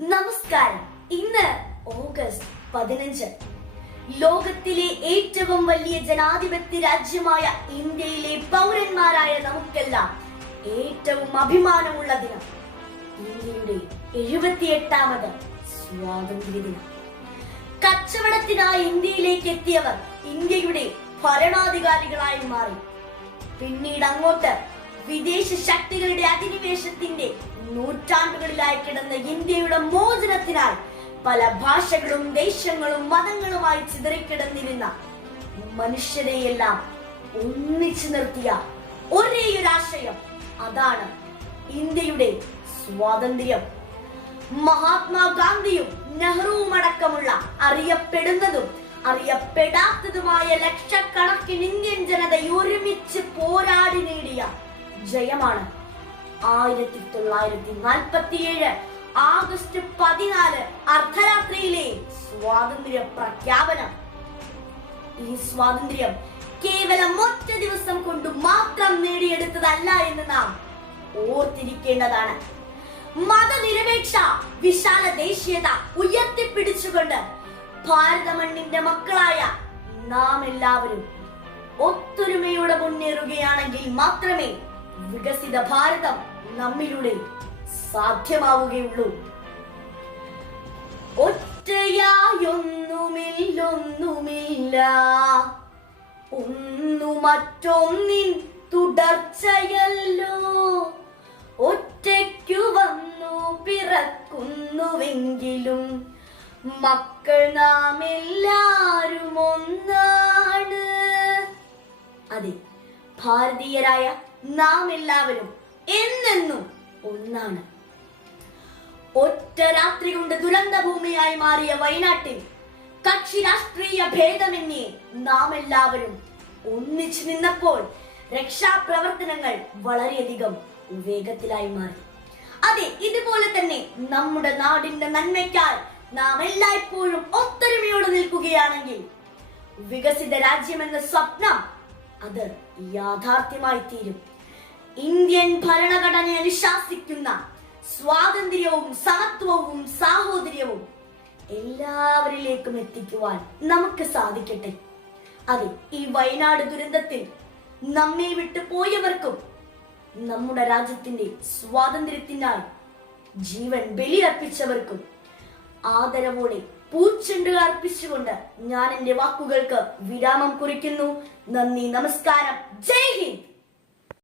നമസ്കാരം. ഇന്ന് ഓഗസ്റ്റ് പതിനഞ്ച്. ലോകത്തിലെ ഏറ്റവും വലിയ ജനാധിപത്യ രാജ്യമായ ഇന്ത്യയിലെ പൗരന്മാരായ നമുക്കെല്ലാം ഏറ്റവും അഭിമാനമുള്ള ദിനം. ഇന്ത്യയുടെ എഴുപത്തിയെട്ടാമത് സ്വാതന്ത്ര്യ ദിനം. കച്ചവടത്തിനായി ഇന്ത്യയിലേക്ക് എത്തിയവർ ഇന്ത്യയുടെ ഭരണാധികാരികളായി മാറി. പിന്നീട് അങ്ങോട്ട് വിദേശ ശക്തികളുടെ അധിനിവേശത്തിന്റെ നൂറ്റാണ്ടുകളിലായി കിടന്ന ഇന്ത്യയുടെ മോചനത്തിനായി പല ഭാഷകളും ദേശങ്ങളും മതങ്ങളുമായി ചിതറിക്കിടന്നിരുന്ന മനുഷ്യരെയെല്ലാം ഒന്നിച്ചു നിർത്തിയ ഒരേയൊരു ആശയം അതാണ് ഇന്ത്യയുടെ സ്വാതന്ത്ര്യം. മഹാത്മാഗാന്ധിയും നെഹ്റുവും അടക്കമുള്ള അറിയപ്പെടുന്നതും അറിയപ്പെടാത്തതുമായ ലക്ഷക്കണക്കിന് ഇന്ത്യൻ ജനത ഒരുമിച്ച് പോരാടി ജയമാണ് ആയിരത്തി തൊള്ളായിരത്തി നാൽപ്പത്തിയേഴ് ആഗസ്റ്റ് പതിനാല് അർദ്ധരാത്രിയിലെ സ്വാതന്ത്ര്യ പ്രഖ്യാപനം. ഈ സ്വാതന്ത്ര്യം കേവലം ഒറ്റ ദിവസം കൊണ്ട് മാത്രം നേടിയെടുത്തതല്ല എന്ന് നാം ഓർത്തിരിക്കേണ്ടതാണ്. മതനിരപേക്ഷ വിശാല ദേശീയത ഉയർത്തിപ്പിടിച്ചുകൊണ്ട് ഭാരതമണ്ണിന്റെ മക്കളായ നാം എല്ലാവരും ഒത്തൊരുമയോടെ മുന്നേറുകയാണെങ്കിൽ മാത്രമേ വികസിത ഭാരതം നമ്മിലൂടെ സാധ്യമാവുകയുള്ളൂ. ഒറ്റയായൊന്നുമില്ലൊന്നുമില്ല. ഒന്നു മറ്റൊന്നിൻ തുടർച്ചയല്ലോ. ഒറ്റയ്ക്കു വന്നു പിറക്കുന്നുവെങ്കിലും മക്കൾ നാം എല്ലാരും ഒന്നാണ്. അതെ ഭാരതീയരായ നാം എല്ലാവരും എന്നെന്നും ഒന്നാണ്. ഒറ്റ രാത്രി കൊണ്ട് ദുരന്ത ഭൂമിയായി മാറിയ വയനാട്ടിൽ കക്ഷി രാഷ്ട്രീയ ഭേദമന്യേ നാം എല്ലാവരും ഒന്നിച്ചു നിന്നപ്പോൾ രക്ഷാപ്രവർത്തനങ്ങൾ വളരെയധികം വേഗത്തിലായി മാറി. അതെ ഇതുപോലെ തന്നെ നമ്മുടെ നാടിന്റെ നന്മയ്ക്കാൽ നാം എല്ലായ്പ്പോഴും ഒത്തൊരുമയോടെ നിൽക്കുകയാണെങ്കിൽ വികസിത രാജ്യമെന്ന സ്വപ്നം അത് യാഥാർത്ഥ്യമായി തീരും. ഇന്ത്യൻ ഭരണഘടന അനുശാസിക്കുന്ന സ്വാതന്ത്ര്യവും സമത്വവും സാഹോദര്യവും എല്ലാവരിലേക്കും എത്തിക്കുവാൻ നമുക്ക് സാധിക്കട്ടെ. അതെ ഈ വയനാട് ദുരന്തത്തിൽ നമ്മെ വിട്ടു പോയവർക്കും നമ്മുടെ രാജ്യത്തിന്റെ സ്വാതന്ത്ര്യത്തിനായി ജീവൻ ബലിയർപ്പിച്ചവർക്കും ആദരവോടെ പൂച്ചെണ്ടുകൾ അർപ്പിച്ചുകൊണ്ട് ഞാൻ എന്റെ വാക്കുകൾക്ക് വിരാമം കുറിക്കുന്നു. നന്ദി നമസ്കാരം. ജയ് ഹിന്ദ്.